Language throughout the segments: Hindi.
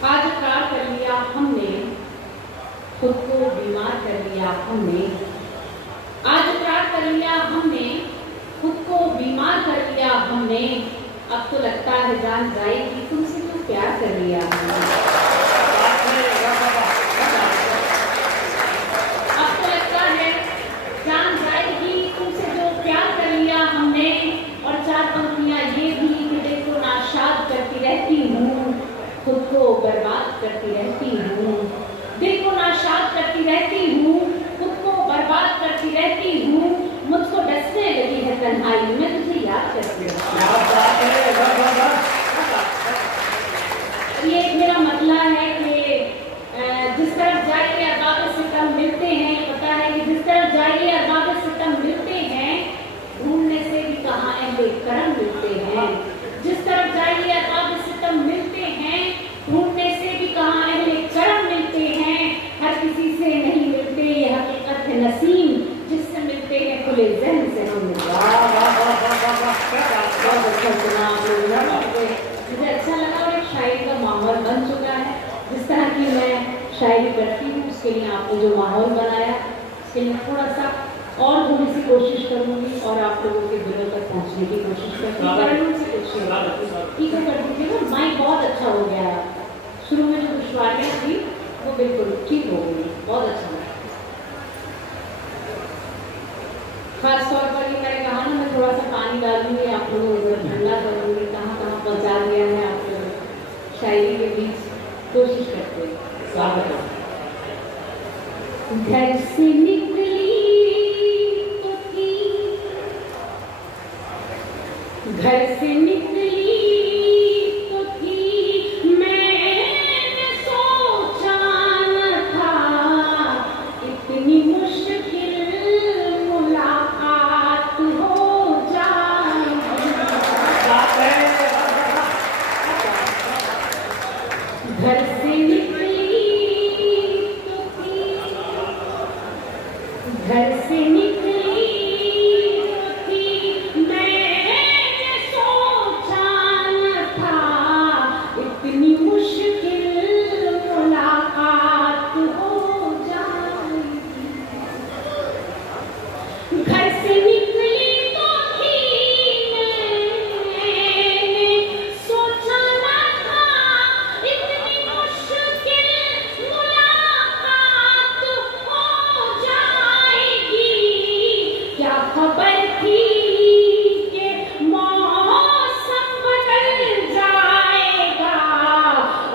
आज इकरार कर लिया हमने, खुद को बीमार कर लिया हमने। आज इकरार कर लिया हमने, खुद को बीमार कर लिया हमने। अब तो लगता है जान जाएगी, तुमसे क्यों प्यार कर लिया हमने। अब तो लगता है जान जाएगी, तुमसे जो प्यार कर लिया हमने। और चार पंक्तियां ये भी कि देखो नाशाद करती रहती हूँ, खुद को बर्बाद करती रहती हूँ। दिल को नाशाद करती रहती हूँ, खुद को बर्बाद करती रहती हूँ। मुझको डसने लगी है तन्हाई में, तुझे याद करती ये मेरा मतलब है कि जिस तरफ जाइए अरबाब सितम मिलते हैं। पता है कि जिस तरफ जाइए अरबाब सितम मिलते हैं, ढूंढने से भी कहाँ अहले करम मिलते हैं। जिस तरफ जाइए अरबाब सितम मिलते हैं, ढूंढने से भी कहाँ अहले करम मिलते हैं। हर किसी से नहीं मिलते, ये हकीकत है नसीम, जिससे मिलते हैं खुले ज़हन से हम मिलते हैं। मुझे अच्छा लगा और एक शायरी का माहौल बन चुका है। जिस तरह की मैं शायरी करती हूँ उसके लिए आपने जो माहौल बनाया, उसके लिए थोड़ा सा और थोड़ी सी कोशिश करूँगी और आप लोगों के दिलों तक पहुँचने की कोशिश करूँगी। ठीक है, कर दीजिएगा। माइक बहुत अच्छा हो गया है। शुरू में जो दुश्वारियाँ थी वो बिल्कुल ठीक हो गई, बहुत अच्छा लगा। खास तौर पर ये मैंने कहा ना, मैं थोड़ा सा पानी डालूंगी, आप लोगों को ठंडा करूँगी, कहाँ कहाँ पहुँचा दिया है आप लोग शायरी के बीच, कोशिश करते हैं। स्वागत है। घर से निकली तो थी, घर से निकली तो थी, मैंने सोचा न था इतनी मुश्किल मुलाकात हो जाएगी। घर से निकली तो थी, घर से निकली तो थी, मैंने सोचा न था इतनी मुश्किल मुलाकात हो जाएगी। घर से निकली तो थी, मैंने सोचा न था इतनी मुश्किल मुलाकात हो जाएगी। क्या खबर थी कि मौसम बदल जाएगा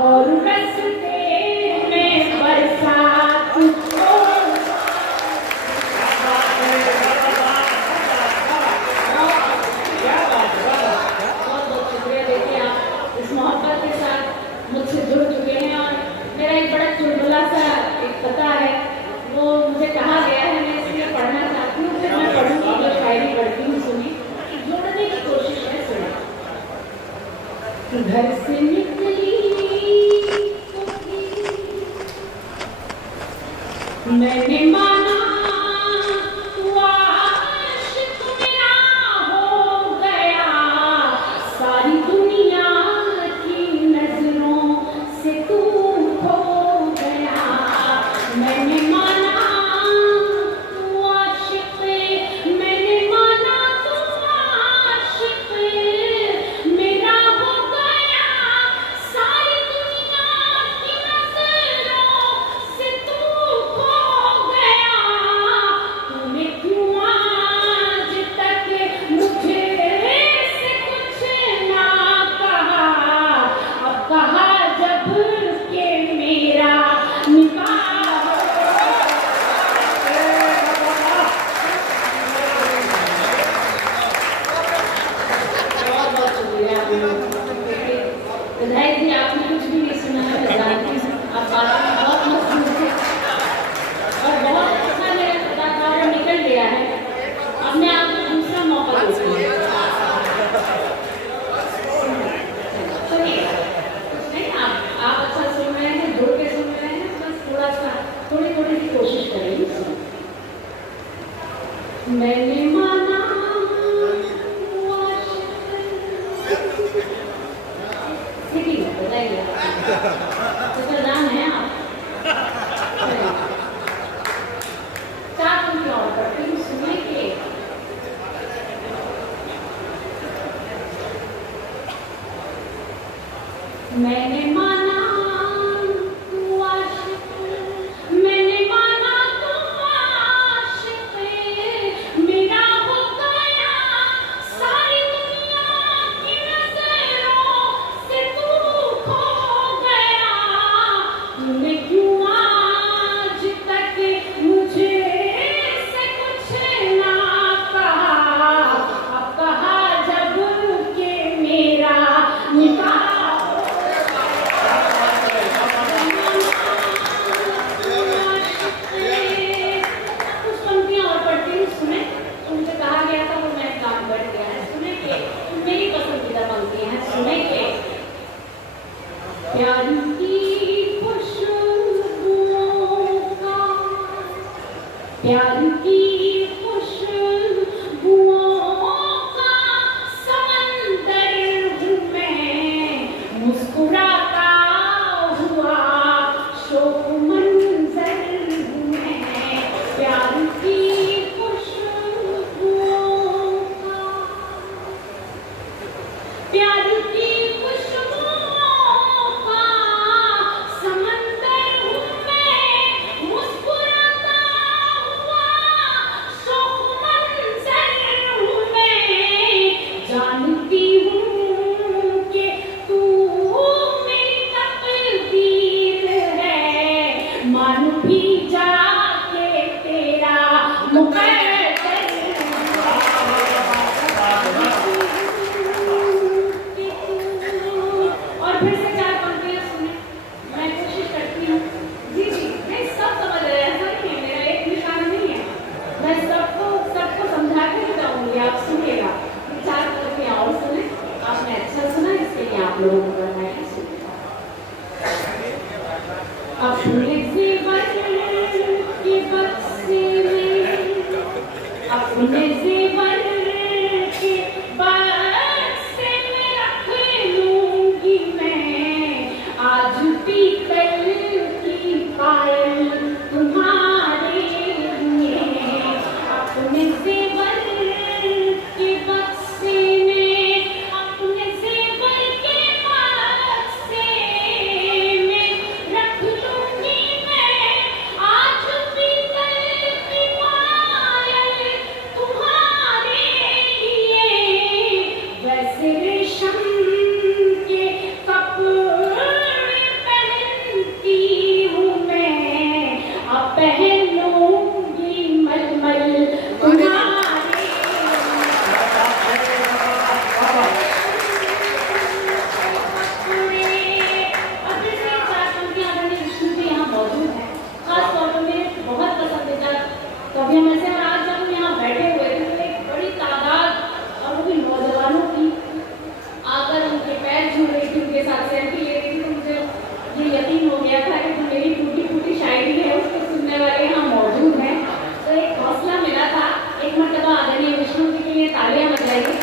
और रास्ते में बरसात हो। बहुत बहुत शुक्रिया। देखिए आप इस मोहब्बत के साथ मुझसे जुड़ चुके हैं और मेरा एक बड़ा चुलबुला सा एक पता है, वो मुझे कहा गया है, मैं इसलिए पढ़ना चाहती हूँ। फिर मैं पढ़ूँगी, जो शायरी पढ़ती हूँ सुनी, जोड़ने की कोशिश है, सुना। घर से निकली तो थी, मैंने माना तू आशिक मेरा हो गया, सारी दुनिया की नजरों से तू खो गया। मैंने माना तू आशिक, मैंने माना तू आशिक मेरा हो गया, सारी दुनिया की नजरों से तू खो गया। तूने क्यों आज तक मुझे से कुछ ना कहा, अब कहा जब के मेरा निकाह बहुत बहुत शुक्रिया। विधायक जी आपने कुछ भी नहीं सुना है, मैं जानती हूँ आप बात में बहुत मशहूर थे और बहुत अच्छा मेरा कलाकार निकल गया है। अब मैं आपको दूसरा मौका देती हूँ। सुनिए, नहीं आप अच्छा सुन रहे हैं, जुड़ के सुन रहे हैं, बस थोड़ा सा थोड़ी थोड़ी सी कोशिश करेंगे। मैंने माना तू आशिक, बताइए मैंने माना तू आशिक, मैंने माना तू आशिक, मेरा हो गया सारी दुनिया की नजरों से तू खो गया। तूने क्यों आज तक मुझे से कुछ ना कहा, अब कहा जब के मेरा निकाह। कुछ पंक्तियां और पढ़ती हूँ, सुने। मुझे कहा गया था वो मैं काम बढ़ गया है, सुने के मेरी पसंदीदा पंक्तियां हैं, सुने के। प्यार की खुशबुओं का, प्यार की खुशबुओं का समंदर हूँ मैं, मुस्कुराता हुआ शोक मंजर हूँ मैं। प्यार की खुशबुओं का, प्यार की खुशबुओं का समंदर हूँ मैं, मुस्कुराता हुआ शोक मंजर हूँ मैं। जानती हूँ कि तू मेरी तकदीर है, मान भी जाके तेरा मुकद्दर। और फिर से चार पंक्तियां सुने, मैं कोशिश करती हूँ। जी जी, मैं सब समझ रहे हैं, ऐसा नहीं है, मेरा एक निशान नहीं है, मैं सबको समझा के ही जाऊंगी, आप सुनिएगा। चार पंक्तियां और सुने, आपने अच्छा सुना, इसके लिए आप लोगों को करना है। अपने ज़ेवर के बक्से में, अपने ज़ेवर के बक्से में रख लूंगी मैं आज पीतल की पायल तुम्हारे लिए। अपने ज़ेवर के बक्से में, अपने ज़ेवर के बक्से में रख लूंगी मैं आज पीतल की पायल तुम्हारे लिए। वैसे रेशम के कपड़े पहनती हूँ मैं, अब पहन लूंगी मलमल तुम्हारे। अब जैसे चार पंक्तियां आदरणीय विष्णु जी यहाँ मौजूद हैं, खास तौर पर मेरे बहुत पसंदीदा कवियों में से। और आज जब हम यहाँ बैठे हुए थे तो एक बड़ी तादाद, और वो भी नौजवानों की, आकर उनके पैर छू रही थी, उनके साथ सेल्फी ले रही थी। तो मुझे ये यकीन हो गया था कि जो मेरी टूटी फूटी शायरी है उसको सुनने वाले यहाँ मौजूद हैं। तो एक हौसला मिला था। एक मरतबा आदरणीय विष्णु जी के लिए तालियां बजाइए।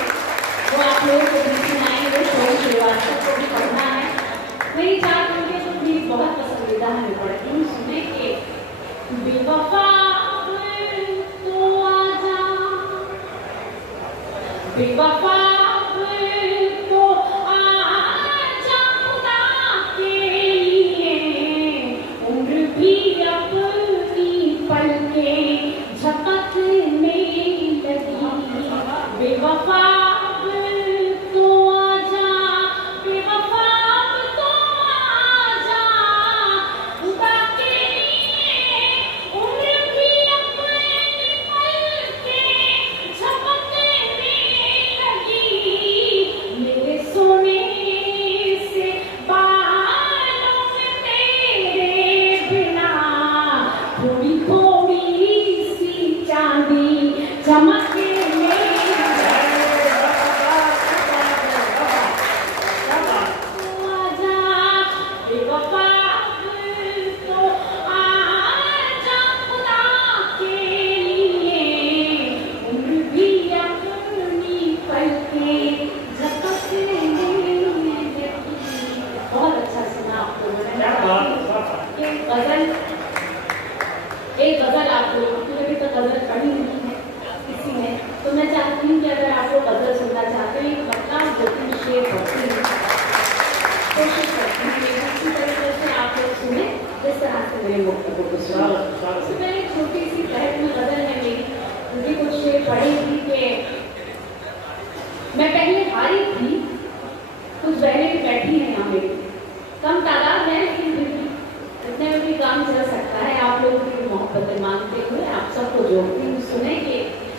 वो आप लोगों को भी सुनाएंगे, शोर श्रीवास्तव को भी पढ़ना है। मेरी चार पंक्तियां तो मेरी बहुत पसंदीदा है, मैं पढ़ती हूँ, सुने के। बेवफा तो आजा, बेवफा तो आजा खुदा के लिए, उम्र भी अपनी पलकें झपकने लगी। बेवफा तो आजा, बेवफा तो आजा खुदा के लिए, उम्र भी अपनी पलकें झपकने लगी। इसी तरीके से आप लोग सुने जिस तरह से मेरे वक्तव्य को सुना। सबसे पहले छोटी सी तहत में गजल है मेरी, मुझे कुछ शेर पढ़े थी कि मैं पहले हारी थी, कुछ बहनें भी बैठी हैं यहाँ मेरी, कम तादाद है लेकिन फिर भी इतने में भी काम चल सकता है। आप लोगों की मोहब्बतें मांगते हुए आप सबको जोड़ती हूँ, सुने कि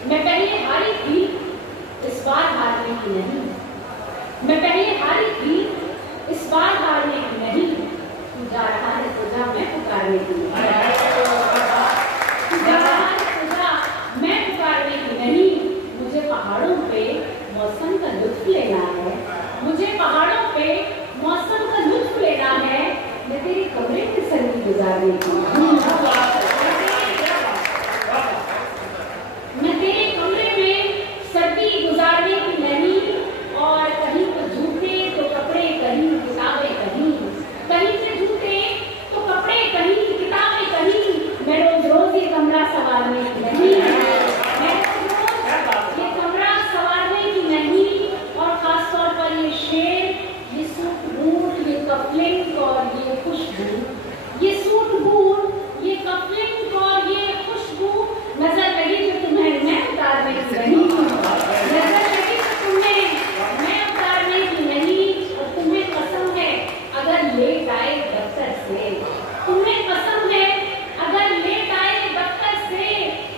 मैं पहले हारी थी, इस बार हारने की नहीं। मैं पहले हारी थी, इस बार हारने की नहीं। तू जा रहा है तो जा, मैं पुकारने की नहीं। तू जा रहा है तो जा, मैं पुकारने की नहीं। मुझे पहाड़ों पे मौसम का लुत्फ लेना है, मुझे पहाड़ों पे मौसम का लुत्फ लेना है। मैं तेरे कमरे में सर्दी गुजारने की, मैं तेरे कमरे में सर्दी गुजारने की नहीं। और कहीं तो जूते तो कपड़े, कहीं किताबें, कहीं से जूते तो कपड़े, कहीं किताबें, कहीं मैं रोज रोज ये कमरा संवारने की नहीं, मैं रोज रोज ये कमरा संवारने की नहीं। और खासतौर पर ये शेर, ये सूट बूट, ये कपलिंग और ये खुशबू, ये सूट बूट, ये कपलिंग और ये खुशबू नजर लगी जो तुम्हें मैं उतारने की नहीं, नजर लगी तो तुम्हें मैं उतारने की नहीं। और तुम्हें कसम है अगर लेट आए दफ्तर से, तुम्हें कसम है अगर लेट आए दफ्तर से,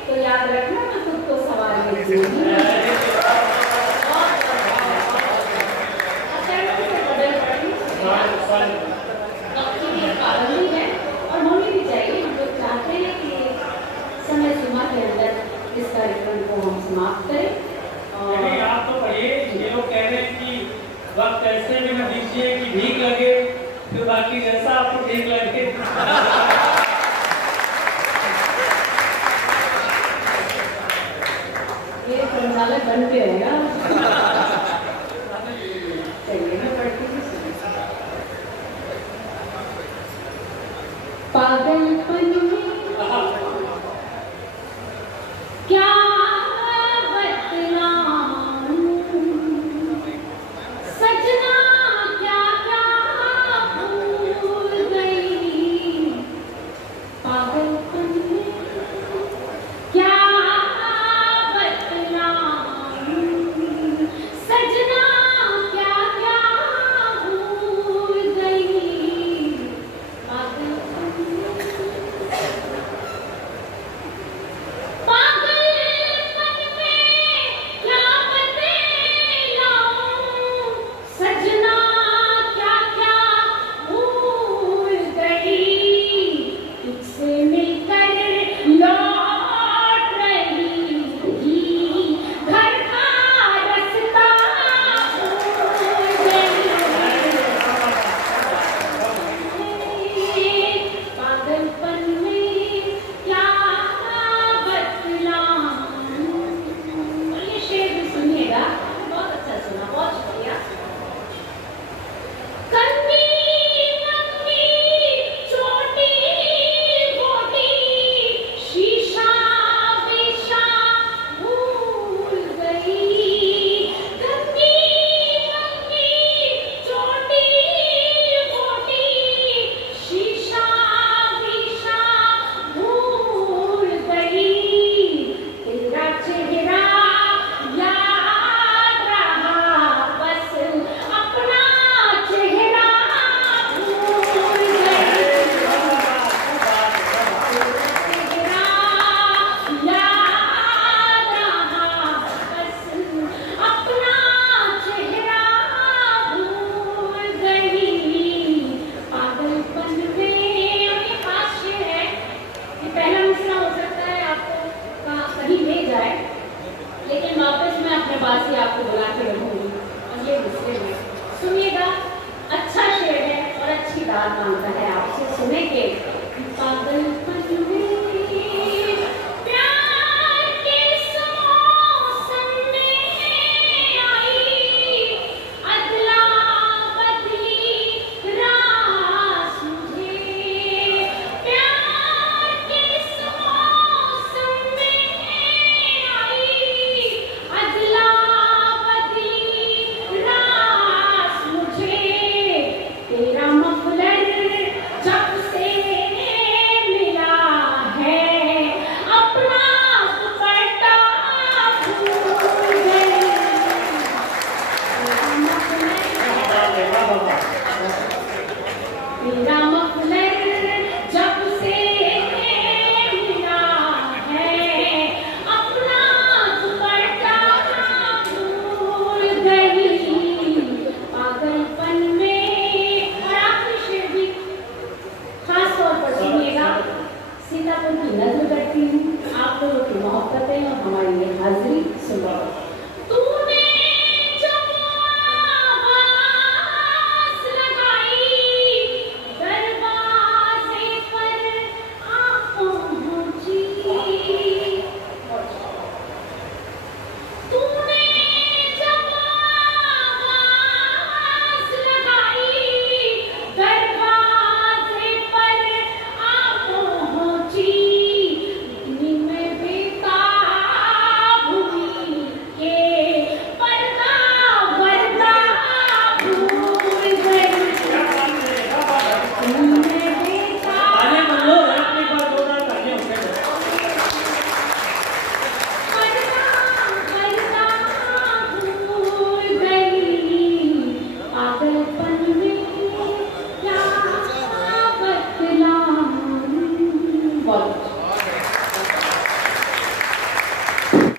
तो याद रखना मैं खुद को सवारने की नहीं। पाबंदी है और होनी भी चाहिए। हम लोग चाहते हैं कि समय सीमा के अंदर इस कार्यक्रम को हम समाप्त करें। और आप तो पढ़िए, ये लोग कह रहे हैं कि वक्त ऐसे भी न दीजिए कि भीख लगे, फिर बाकी जैसा आपको ठीक लगे। ये संचालक बन के रहेगा। चलिए मैं पढ़ती हूँ। पागलपन में क्या बतलाऊं, सजना क्या क्या भूल गई। पागलपन में क्या बतलाऊं, सजना क्या क्या भूल गई। पागलपन मांगता है आपसे, सुने के पागलपन में प्यार के मौसम में आई अदला बदली रास मुझे। प्यार के मौसम में आई अदला बदली रास मुझे। तेरा तेरा